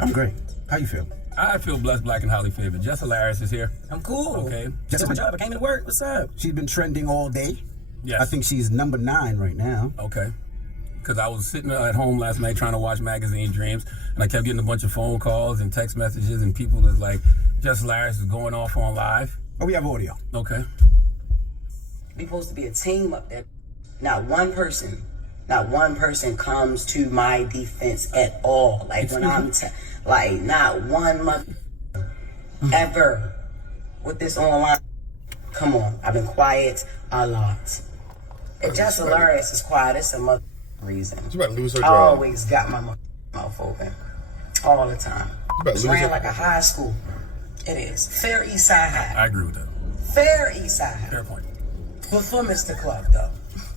I'm great. How you feel? I feel blessed, black, and highly favored. Jess Hilarious is here. I'm cool. Okay. Just my job. I came to work. What's up? She's been trending all day. Yes. I think she's number 9 right now. Okay. Because I was sitting at home last night trying to watch Magazine Dreams, and I kept getting a bunch of phone calls and text messages, and people that's like, Jess Hilarious is going off on live. Oh, we have audio. Okay. We supposed to be a team up there. Not one person comes to my defense at all. Like when I'm, like not one month ever with this online. Come on, I've been quiet a lot. If Jess Hilarious is quiet, it's a mother reason. She's about to lose her I job. always got my mouth open, all the time. It's ran like a high school. It is. Fair East Side High. I agree with that. Fair East Side High. Fair point. Before Mr. Club, though.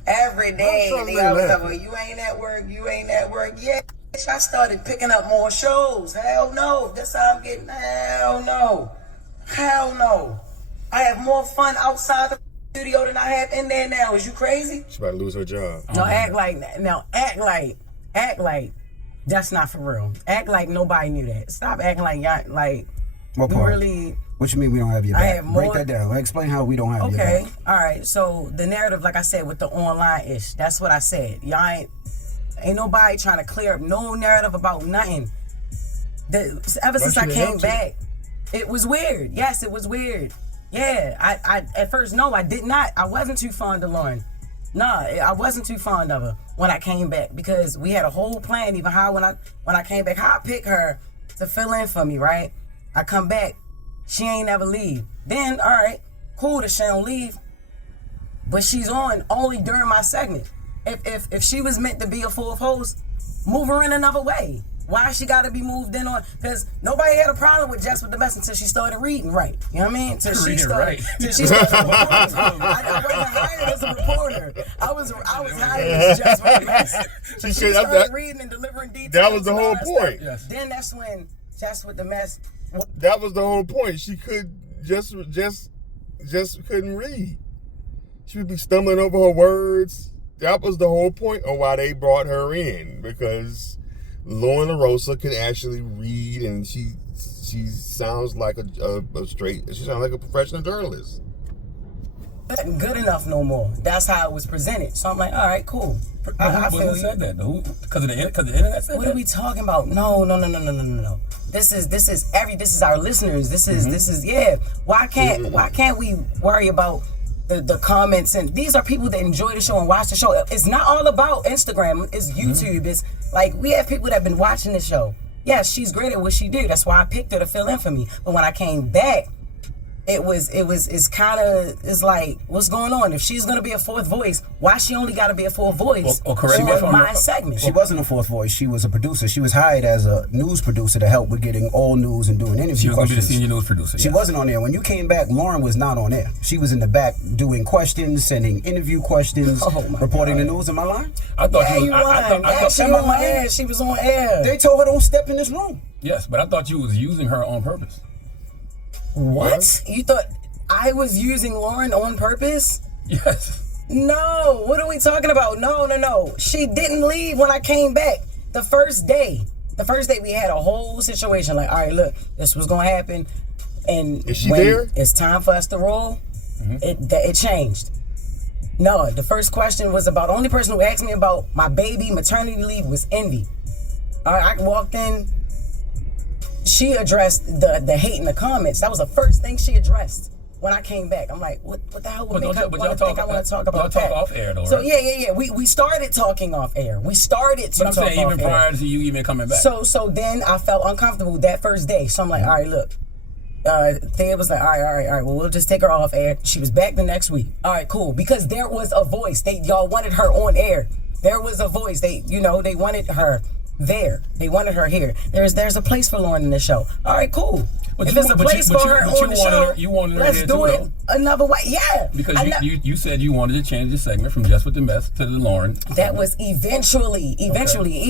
Every day, they always talk about, you ain't at work, you ain't at work. Yeah, I started picking up more shows. Hell no. That's how I'm getting. Hell no. Hell no. I have more fun outside the studio than I have in there now. Is you crazy? She's about to lose her job. No, act like that's not for real. Act like nobody knew that. Stop acting like y'all, like, What we part? really... What you mean we don't have your I back? have more- Break that down. Explain how we don't have your Okay, back. all right. So the narrative, like I said, with the online-ish, that's what I said. Y'all ain't nobody trying to clear up no narrative about nothing. Ever since I came back, it was weird. Yes, it was weird. Yeah, I at first, no, I did not. I wasn't too fond of Loran. Nah, I wasn't too fond of her when I came back because we had a whole plan, even how when I came back, how I pick her to fill in for me, right? I come back, she ain't never leave. Then, all right, cool that she don't leave, but she's on only during my segment. If she was meant to be a full host, move her in another way. Why she got to be moved in on? Because nobody had a problem with Jess with the Mess until she started reading right. You know what I mean? Till she started reporting. I wasn't hired as a reporter. I was hired as Jess with the Mess. She started reading and delivering details. That was the whole point. Yes. Then that's when Jess with the Mess. That was the whole point. She just couldn't read. She would be stumbling over her words. That was the whole point of why they brought her in, because Loran Lorosa can actually read, and she sounds like she sounds like a professional journalist. Wasn't good enough no more. That's how it was presented. So I'm like, all right, cool. I feel Who you. said that? Because the internet said What that? are we talking about? No. This is our listeners. This is yeah. Why can't we worry about the comments? And these are people that enjoy the show and watch the show. It's not all about Instagram. It's YouTube. It's like we have people that have been watching the show. Yes, she's great at what she do. That's why I picked her to fill in for me. But when I came back, it's like, what's going on? If she's gonna be a fourth voice, why she only gotta be a fourth voice on my segment? She wasn't a fourth voice. She was a producer. She was hired as a news producer to help with getting all news and doing interview She was going to be the questions. senior news producer. She wasn't on there. When you came back, Loran was not on there. She was in the back doing questions, sending interview questions, reporting the news. Am I lying? I thought Yeah, you you was. I thought she on air. She was on air. They told her don't step in this room. yes, but I thought you was using her on purpose. What? You thought I was using Loran on purpose? Yes. No. What are we talking about? No. She didn't leave when I came back. The first day we had a whole situation. Like, all right, look, this was gonna happen, and Is she when there? it's time for us to roll, it changed. No, the first question was about the only person who asked me about my baby maternity leave was Envy. All right, I walked in. She addressed the hate in the comments. That was the first thing she addressed when I came back. I'm like, what the hell would make her want to think I want to talk about that? Y'all talk off air though, So right? yeah. We started talking off air. We started to But I'm talk saying off even air. prior to you even coming back. So then I felt uncomfortable that first day. So I'm like, all right, look. Thea was like, all right. Well, we'll just take her off air. She was back the next week. All right, cool. Because there was a voice. Y'all wanted her on air. There was a voice. They wanted her there. They wanted her here. There's a place for Loran in the show. All right, cool. But if you- there's a but place you- but for you- her but you on the wanted show, her- you wanted her let's there do too, it though. another way. Yeah. Because you said you wanted to change the segment from Jess with the Mess to the Loran. That was eventually, Okay.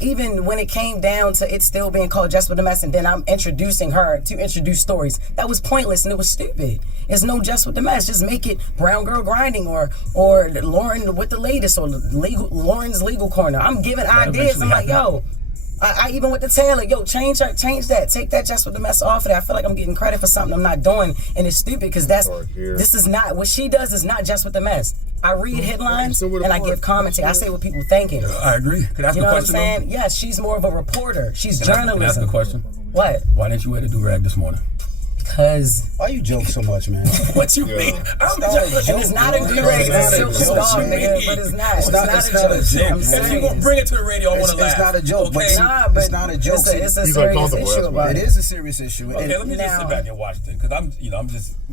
even when it came down to it still being called Jess with the Mess, and then I'm introducing her to introduce stories. That was pointless and it was stupid. It's no Jess with the Mess. Just make it Brown Girl Grinding or Loran with the latest or Loran's Legal Corner. I'm giving ideas. I'm like, yo, I even with the Taylor, yo, change that. Take that Jess with the mess off of that. I feel like I'm getting credit for something I'm not doing, and it's stupid because this is not what she does. Is not Jess with the mess. I read headlines and I give commentary. I say what people thinking. I agree. Can I ask you know a question? What I'm saying? Yes, she's more of a reporter. She's journalism. Can I ask a question? What? Why didn't you wear the do-rag this morning? Because why you joke so much, man? What you mean? I'm joking. It's not a do-rag. It's a silk scarf, nigga. But it's not. It's not a joke. If you gonna bring it to the radio, I want to laugh. It's not a joke. Okay? But it's not a joke. It's a serious issue about it. It is a serious issue. Okay, let me just sit back and watch it because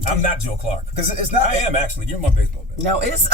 I'm not Joe Clark. Because it's not. I am actually. You're my baseball player. No, it's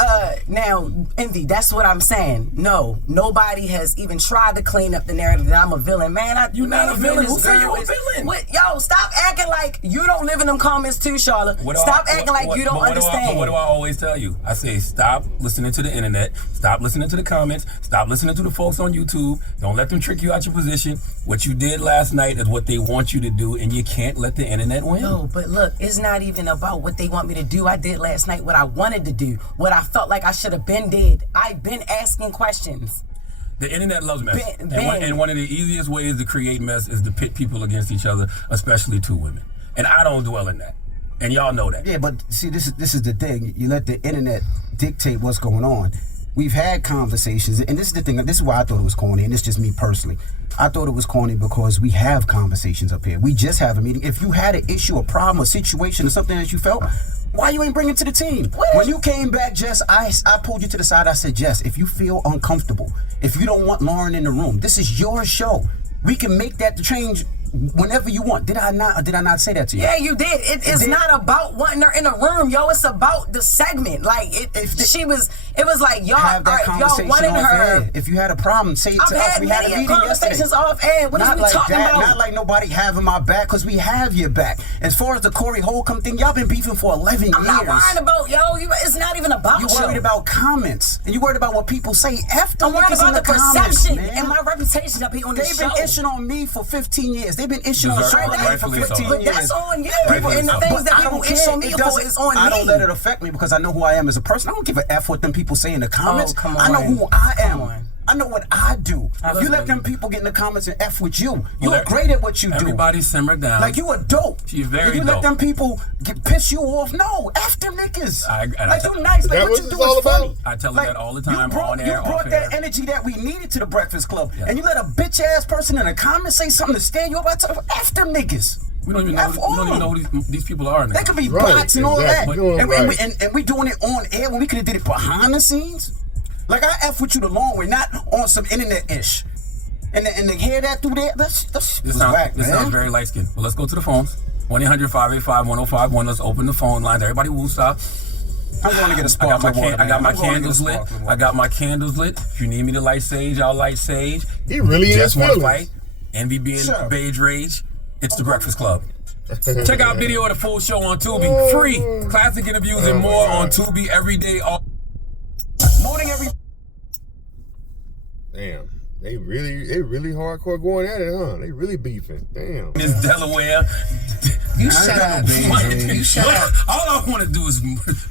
now Envy. That's what I'm saying. No, nobody has even tried to clean up the narrative that I'm a villain. Man, you're not a villain. Who said you a villain? What? Yo, stop acting like you don't live in them comments too, Charlotte. Stop acting like you don't understand. What do I always tell you? I say stop listening to the internet. Stop listening to the comments. Stop listening to the folks on YouTube. Don't let them trick you out your position. What you did last night is what they want you to do, and you can't let the internet win. No, but look, it's not even about what they want me to do. I did last night what I wanted to do, what I felt like I should have been did. I've been asking questions. The internet loves mess. And one of the easiest ways to create mess is to pit people against each other, especially two women. And I don't dwell in that. And y'all know that. Yeah, but see, this is the thing. You let the internet dictate what's going on. We've had conversations, and this is the thing. This is why I thought it was corny, and it's just me personally. I thought it was corny because we have conversations up here. We just have a meeting. If you had an issue, a problem, a situation, or something that you felt, why you ain't bring it to the team? When you came back, Jess, I pulled you to the side. I said, Jess, if you feel uncomfortable, if you don't want Loran in the room, this is your show. We can make that change whenever you want. Did I not say that to you? Yeah, you did. It's not about wanting her in a room, yo. It's about the segment. Like it was like y'all. Have that y'all wanted her. Air. If you had a problem, say it to us. We had a meeting conversations yesterday. off air. What are we talking about? Not like nobody having my back, because we have your back. As far as the Corey Holcomb thing, y'all been beefing for 11 years. I'm not worried about it's not even about you. You worried about comments, and you worried about what people say after. I'm worried about the perception and my reputation up here on this show. They've been issuing on me for 15 years. They've been issuing on but that's on you. And the things that people issue me for is on me. I don't let it affect me because I know who I am as a person. I don't give a F what them people say in the comments. Oh, come on. I know who I am. I know what I do. If you let them people get in the comments and F with you, you're great at what you do. Everybody simmer down. Like, you a dope. She's very dope. If you let them people piss you off, no, F them niggas. Like, you nice. Like, what you do is funny. I tell her that all the time, on air, You brought that energy that we needed to the Breakfast Club, and you let a bitch-ass person in the comments say something to stand you up. I tell her, F them niggas. We don't even know who these people are. They could be bots and all that. And we doing it on air when we could have did it behind the scenes. Like, I F with you the long way, not on some internet-ish. And to hear that through there, this whack, man. This sounds very light-skinned. Well, let's go to the phones. 1-800-585-1051. Let's open the phone lines. Everybody woosah. I'm going to get a sparkling water. I got my candles lit. I got my candles lit. If you need me to light sage, I'll light sage. He really just want to fight. Envy being beige rage. It's the Breakfast Club. Check out video of the full show on Tubi. Free. Classic interviews and more on Tubi every day. Morning, every. Damn. They really hardcore going at it, huh? They really beefing. Damn. It's Delaware. You shut up, baby. You shut up. All I want to do is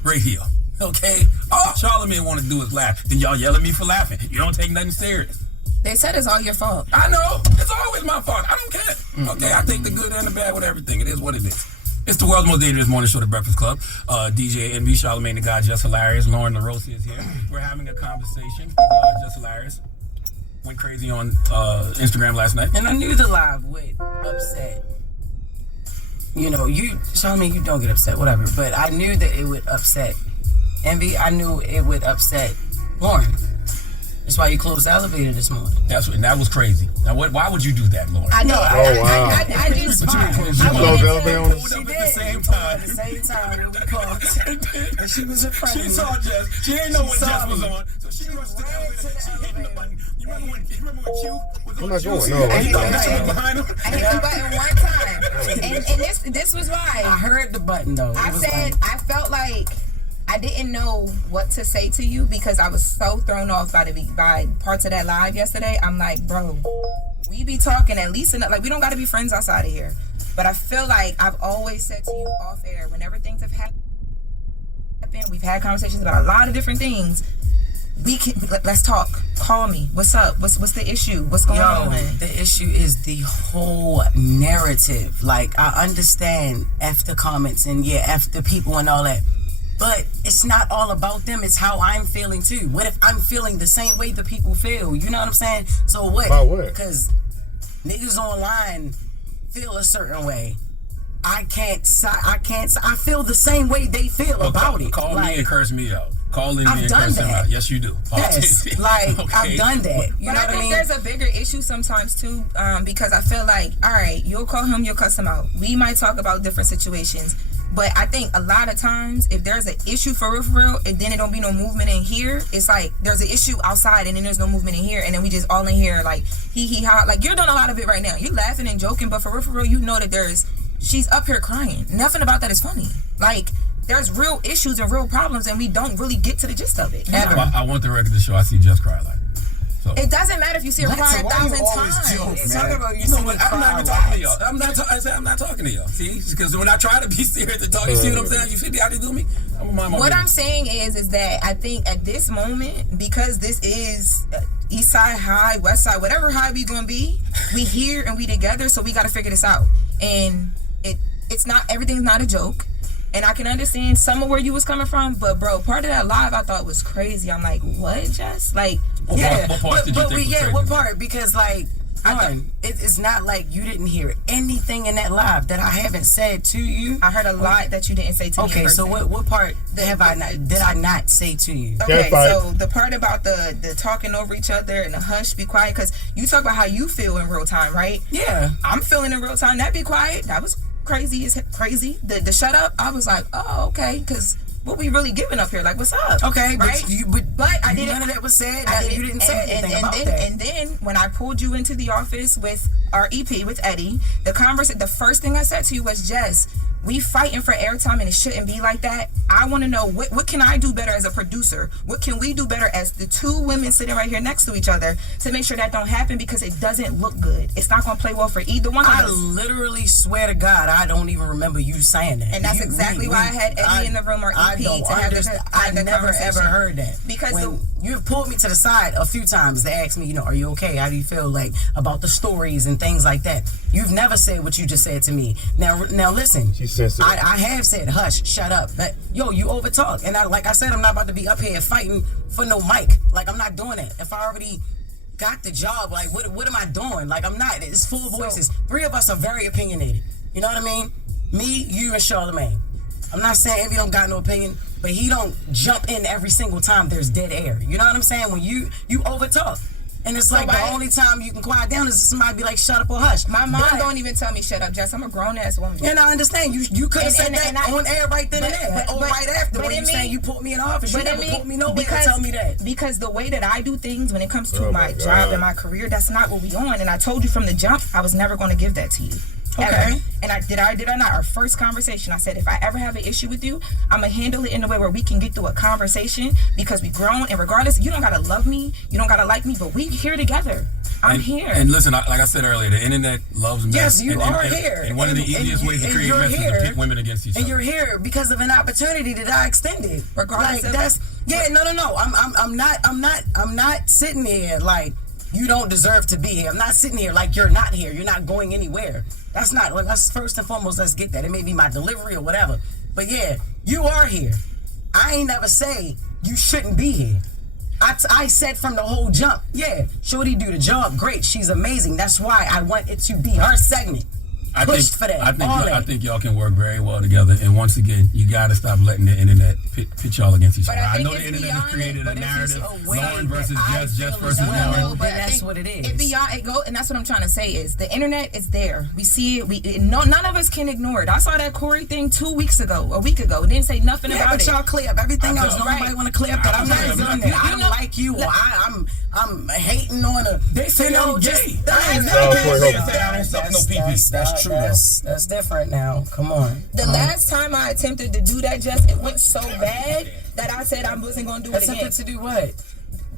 radio. Okay? All Charlamagne want to do is laugh. Then y'all yell at me for laughing. You don't take nothing serious. They said it's all your fault. I know. It's always my fault. I don't care. Okay? I take the good and the bad with everything. It is what it is. It's the world's most dangerous morning show, The Breakfast Club. DJ Envy, Charlamagne the God, Jess Hilarious. Loran Lorosa is here. We're having a conversation with Jess Hilarious. Went crazy on Instagram last night. And I knew the live would upset. You know, Charlamagne, you don't get upset, whatever. But I knew that it would upset Envy. I knew it would upset Loran. That's why you closed the elevator this morning. That was crazy. Now, why would you do that, Loran? I know. I just You closed the elevator on She did. At the same time. At the same time when we called. And she was in front of me. She saw Jess. She didn't know what Jess was on. So she rushed to the elevator. She hitting the button. You remember when Q was on I'm not Juicy? going. No. And he thought Jess was behind him? I hit the button one time. And this was why. I heard the button, though. I said, I felt like I didn't know what to say to you because I was so thrown off by parts of that live yesterday. I'm like, bro, we be talking at least enough. Like, we don't got to be friends outside of here. But I feel like I've always said to you off air, whenever things have happened, we've had conversations about a lot of different things. let's talk. Call me. What's up? What's the issue? What's going on? The issue is the whole narrative. Like, I understand after comments and after people and all that, but it's not all about them. It's how I'm feeling too. What if I'm feeling the same way the people feel? You know what I'm saying? So what? About what? Because niggas online feel a certain way. I feel the same way they feel about it. Call like, me and curse me out. Calling I've me and done cursing me that. out. Yes, you do. Yes, like, Okay. I've done that. You But know I what I think mean? there's a bigger issue sometimes too, because I feel like, all right, you'll call him, you'll cuss him out. We might talk about different situations, but I think a lot of times if there's an issue for real, and then it don't be no movement in here, it's like there's an issue outside and then there's no movement in here, and then we just all in here like he ha. Like, you're doing a lot of it right now. You're laughing and joking, but for real, you know that she's up here crying. Nothing about that is funny. Like, there's real issues and real problems, and we don't really get to the gist of it. Ever. I want the record to show I see Jess cry a lot. So. It doesn't matter if you see her cry 1,000 times. Talk about You know what? I'm not even talking to y'all. I'm not talking to y'all. See, because when I try to be serious and talk, you see what I'm saying? You see how they do me? I'm mind my What business. I'm saying is that I think at this moment, because this is East Side High, West Side, whatever high we gonna be, we here and we together, so we gotta figure this out. And it's not, everything's not a joke. And I can understand some of where you was coming from, but bro, part of that live I thought was crazy. I'm like, what, Jess? Like, What part did you think was crazy? What part? Because like, it's not like you didn't hear anything in that live that I haven't said to you. I heard a lot that you didn't say to me. Okay, so what part did I not say to you? Okay, so the part about the talking over each other and the hush, be quiet, because you talk about how you feel in real time, right? Yeah. I'm feeling in real time. That be quiet. That was crazy. The shut up, I was like, oh, okay, because what we really giving up here? Like, what's up? Okay, right? But I didn't. None of that was said. You didn't say anything and about then, that. And then when I pulled you into the office with our EP with Eddie, the first thing I said to you was, Jess, we fighting for airtime and it shouldn't be like that. I want to know what can I do better as a producer? What can we do better as the two women sitting right here next to each other to make sure that don't happen, because it doesn't look good. It's not going to play well for either one of us. I literally swear to God, I don't even remember you saying that. And that's exactly why I had Eddie in the room, or EP, I never ever heard that. Because when you've pulled me to the side a few times to ask me, are you okay? How do you feel, like, about the stories and things like that? You've never said what you just said to me. Now listen. She's sensitive. I have said, hush, shut up. But, you overtalk. And like I said, I'm not about to be up here fighting for no mic. Like, I'm not doing that. If I already got the job, like, what am I doing? Like, I'm not. It's full voices. Three of us are very opinionated. You know what I mean? Me, you, and Charlamagne. I'm not saying Envy don't got no opinion, but he don't jump in every single time there's dead air. You know what I'm saying? When you overtalk. And it's like the only time you can quiet down is if somebody be like, shut up or hush. My mom don't even tell me shut up, Jess. I'm a grown-ass woman. And I understand. You could have said that on air right then and there. Or right after when you saying you put me in the office. You never put me nowhere to tell me that. Because the way that I do things when it comes to my job and my career, that's not what we on. And I told you from the jump, I was never going to give that to you. Okay. Ever. And I did or not? Our first conversation, I said, if I ever have an issue with you, I'm going to handle it in a way where we can get through a conversation, because we grown, and regardless, you don't got to love me, you don't got to like me, but we here together. I'm here. And listen, like I said earlier, the internet loves mess. Yes, you are here. And one of the easiest ways to create mess is to pit women against each other. And you're here because of an opportunity that I extended. Regardless of no. I'm not sitting here like you don't deserve to be here. I'm not sitting here like you're not here. You're not going anywhere. That's not. Let's first and foremost, let's get that. It may be my delivery or whatever, but yeah, you are here. I ain't never say you shouldn't be here. I said from the whole jump, yeah, Shorty do the job great. She's amazing. That's why I want it to be her segment. I think y'all can work very well together. And once again, you got to stop letting the internet pit y'all against each other. I know the internet has created a narrative, Loran versus Jess versus Loran. But that's what it is. And that's what I'm trying to say is the internet is there. We see it. None of us can ignore it. I saw that Corey thing a week ago. It didn't say nothing about it. But y'all clear up everything else. Nobody want to clear up that I'm not doing that. I don't like you, or I'm hating on a. They say I'm gay. That's true. That's different now. Come on. The last time I attempted to do that, Jess, it went so bad that I said I wasn't going to do it again. Attempted to do what?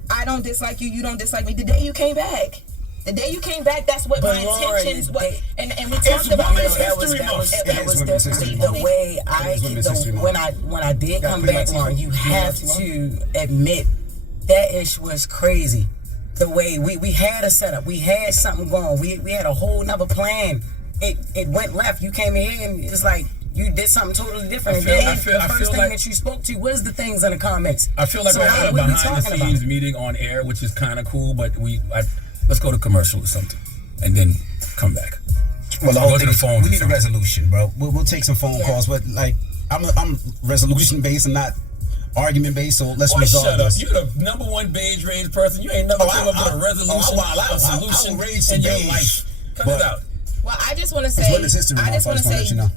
I don't dislike you. You don't dislike me. The day you came back. That's what my intentions were. And we talked about it. That was different. The way when I did come back, Lauren, you have to admit that ish was crazy. The way we had a setup, we had something going, we had a whole nother plan. It went left. You came in here and it's like you did something totally different. The first thing that you spoke to was the things in the comments. I feel like we're having a behind the scenes meeting on air, which is kind of cool. But let's go to commercial or something, and then come back. Well, the whole thing, we need a resolution, bro. We'll take some phone calls, but like I'm resolution based and not argument based. So let's resolve this. Shut up! You're the #1 beige rage person. You ain't never come up with a resolution, a solution in your life. Cut it out. Well, I just want to say,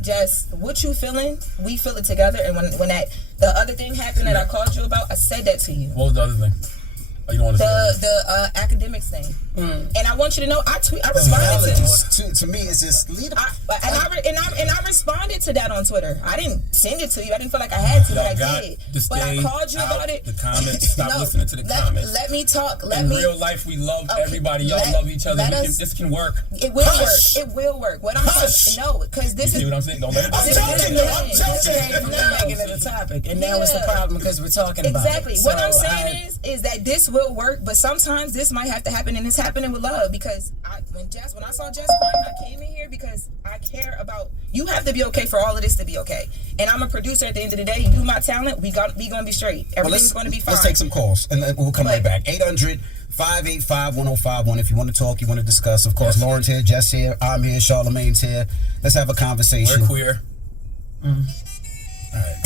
Jess, what you feeling, we feel it together. And when the other thing happened that I called you about, I said that to you. What was the other thing? Oh, you don't want to say the academics thing. And I want you to know, I responded to me. It's just I responded to that on Twitter. I didn't send it to you. I didn't feel like I had to, but I did. But I called you about it. The comments. Stop listening to the comments. Let me talk. In real life, we love everybody. Y'all love each other. This can work. It will work. It will work. What I'm saying, no, because this is. See what I'm saying? Don't let it. I'm joking. Making it a topic, and that was the problem because we're talking about exactly. What I'm saying is that this will work, but sometimes this might have to happen, and it's happening with love because when I saw Jess crying, I came in here because I care about you. Have to be okay for all of this to be okay, and I'm a producer at the end of the day. You my talent, we gonna be straight. Everything's gonna be fine. Let's take some calls and we'll come right back. 800-585-1051 if you want to talk, you want to discuss. Of course, Lauren's here, Jess here, I'm here, Charlamagne's here. Let's have a conversation. We're queer. All right.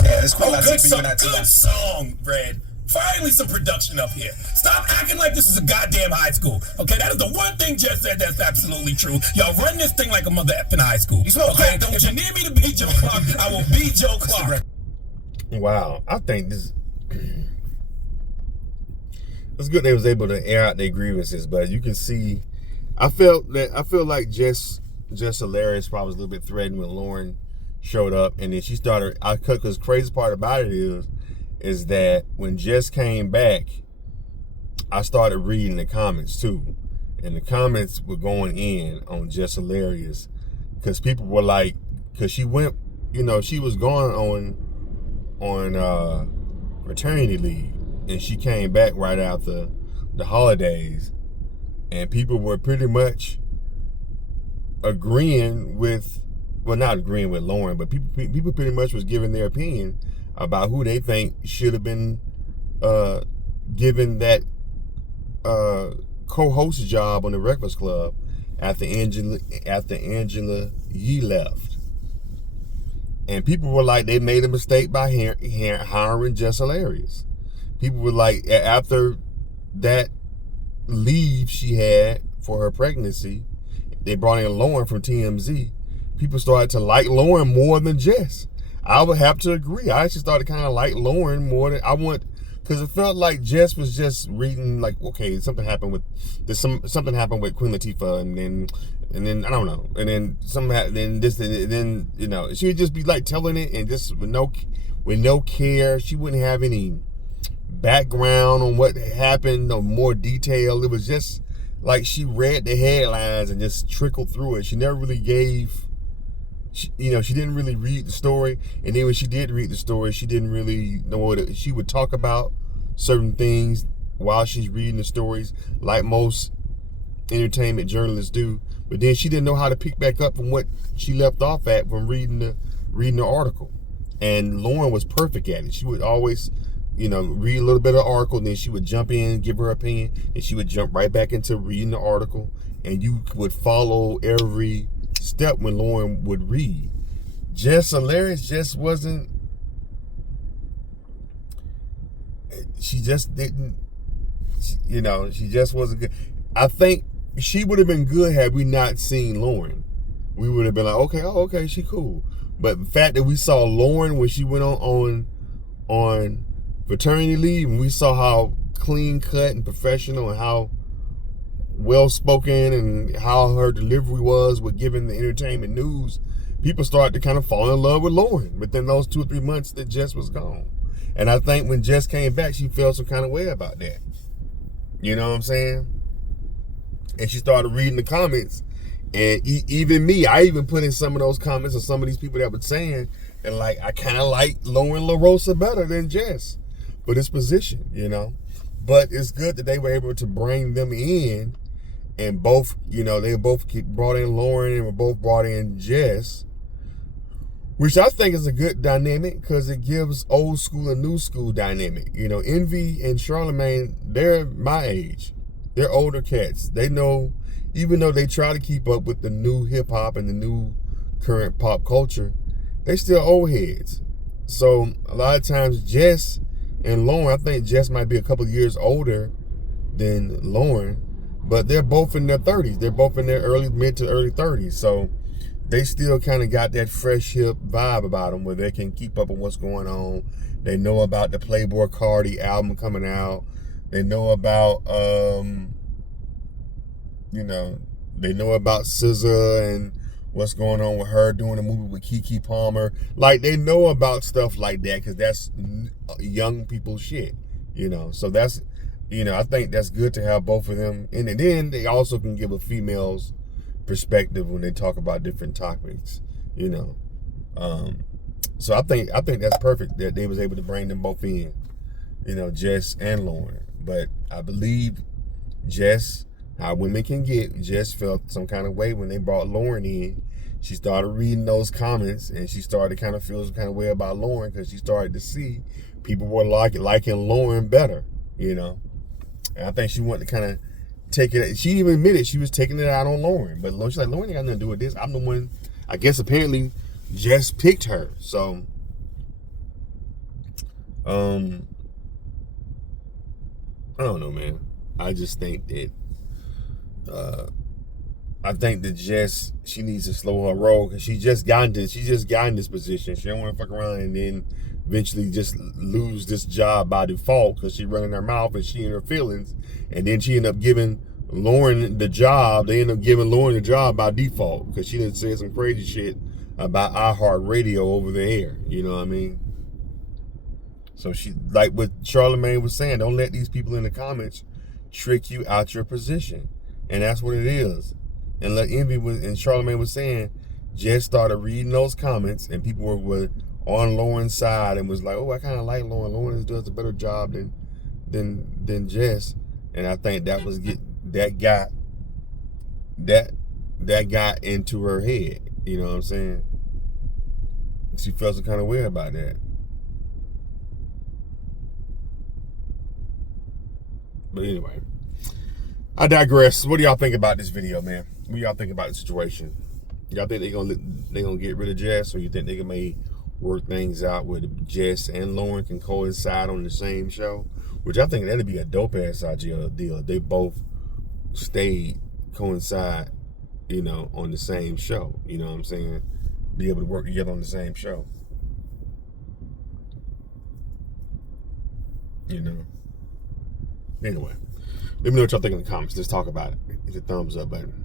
Yeah, it's cool. Good song, Brad. Finally some production up here. Stop acting like this is a goddamn high school. Okay, that is the one thing Jess said that's absolutely true. Y'all run this thing like a mother effing high school. Okay, don't you need me to be Joe Clark? I will be Joe Clark. Wow, I think this. It's good they was able to air out their grievances, but you can see, I feel like Jess Hilarious probably was a little bit threatened when Loran showed up, and then she started. Because the crazy part about it is that when Jess came back, I started reading the comments too, and the comments were going in on Jess Hilarious because people were like, because she went, she was going on maternity leave. And she came back right after the holidays, and people were pretty much agreeing with, well, not agreeing with Loran, but people pretty much was giving their opinion about who they think should have been given that co-host job on the Breakfast Club after Angela Yee left. And people were like, they made a mistake by hiring Jess Hilarious. People were like, after that leave she had for her pregnancy, they brought in Loran from TMZ. People started to like Loran more than Jess. I would have to agree. I actually started kind of like Loran more than because it felt like Jess was just reading like, okay, something happened with Queen Latifah, and then I don't know, and then then she would just be like telling it and just with no care. She wouldn't have any background on what happened or more detail. It was just like she read the headlines and just trickled through it. She never really she didn't really read the story, and then when she did read the story, she didn't really know what she would talk about certain things while she's reading the stories, like most entertainment journalists do. But then she didn't know how to pick back up from what she left off at from reading the article. And Loran was perfect at it. She would always read a little bit of the article, and then she would jump in, give her opinion, and she would jump right back into reading the article, and you would follow every step when Loran would read. Jess Hilarious just wasn't. She just didn't. She just wasn't good. I think she would have been good had we not seen Loran. We would have been like, okay, she cool. But the fact that we saw Loran when she went on maternity leave, and we saw how clean cut and professional and how well spoken and how her delivery was with giving the entertainment news, people started to kind of fall in love with Loran within those 2 or 3 months that Jess was gone. And I think when Jess came back, she felt some kind of way about that. You know what I'm saying? And she started reading the comments, and even me, I even put in some of those comments of some of these people that were saying, and like, I kind of like Loran Lorosa better than Jess for this position, But it's good that they were able to bring them in, and both, they both brought in Loran and were both brought in Jess, which I think is a good dynamic because it gives old school and new school dynamic. Envy and Charlamagne, they're my age. They're older cats. They know, even though they try to keep up with the new hip hop and the new current pop culture, they still old heads. So a lot of times Jess and Loran, I think Jess might be a couple of years older than Loran, but they're both in their 30s. They're both in their mid to early 30s. So they still kind of got that fresh hip vibe about them where they can keep up with what's going on. They know about the Playboi Carti album coming out. They know about, they know about SZA and what's going on with her doing a movie with Keke Palmer. Like, they know about stuff like that because that's young people shit, So that's, I think that's good to have both of them. And then they also can give a female's perspective when they talk about different topics, So I think that's perfect that they was able to bring them both in, Jess and Loran. But I believe Jess, how women can get, Jess felt some kind of way when they brought Loran in. She started reading those comments and she started to kind of feel some kind of way about Loran because she started to see people were liking Loran better, And I think she wanted to kind of take it. She even admitted she was taking it out on Loran, but she's like, Loran ain't got nothing to do with this. I'm the one. I guess apparently Jess picked her. So, I don't know, man. I just think that Jess, she needs to slow her roll because she just got in this position. She don't want to fuck around and then eventually just lose this job by default because she running her mouth and she in her feelings, and then she ended up giving Loran the job. They ended up giving Loran the job by default because she done said some crazy shit about iHeartRadio over the air. You know what I mean? So she, like what Charlamagne was saying, don't let these people in the comments trick you out your position. And that's what it is. And like and Charlamagne was saying, Jess started reading those comments and people were on Loran's side and was like, oh, I kind of like Loran. Loran does a better job than Jess. And I think that got into her head. You know what I'm saying? She felt some kind of way about that. But anyway, I digress. What do y'all think about this video, man? What do y'all think about the situation? Y'all think they gonna get rid of Jess, or you think they may work things out where Jess and Loran can coincide on the same show? Which I think that'd be a dope ass deal. They both coincide, on the same show. You know what I'm saying? Be able to work together on the same show. Anyway, let me know what y'all think in the comments. Let's talk about it. Hit the thumbs up button.